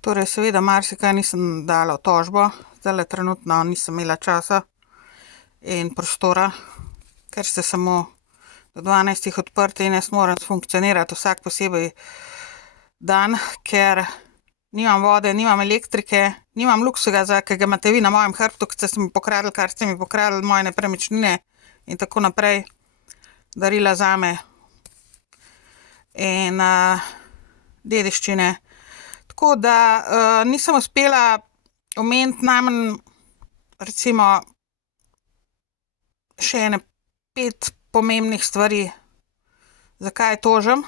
Torej, seveda marsikaj nisem dala v tožbo, zdajle trenutno nisem imela časa in prostora, ker ste samo do 12 odprti in jaz moram funkcionirati vsak posebej dan, ker nimam vode, nimam elektrike, nimam luksega, ki ga imate vi na mojem hrbtu, ker ste mi pokradli, kar ste mi pokradli, moje nepremičnine in tako naprej, darila zame in dediščine. Tako da nisem uspela omeniti najmanj recimo še ene 5 pomembnih stvari, zakaj tožim.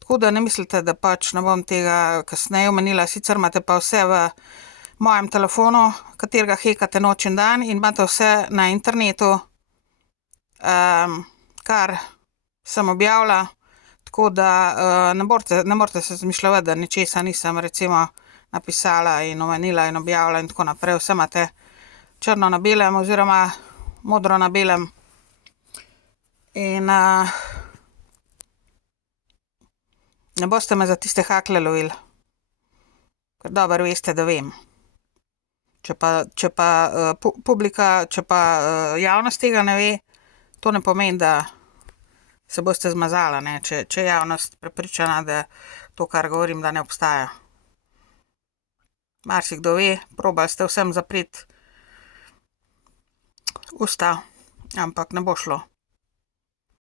Tako da ne mislite, da pač ne bom tega kasneje omenila, sicer imate pa vse v mojem telefonu, katerega hekate noč in dan in imate vse na internetu, kar sem objavila, tako da ne morete se zmišljati, da ničesa nisem recimo napisala in omenila in objavila in tako naprej. Vse imate črno na belem oziroma modro na belem in ne boste me za tiste hakle lovili, ker dobro veste, da vem. Če pa publika, če pa javnost tega ne ve, to ne pomeni, da se boste zmazala, ne? Če javnost prepričana, da to, kar govorim, da ne obstaja. Marsikdo ve, probali ste vsem zapreti usta, ampak ne bo šlo.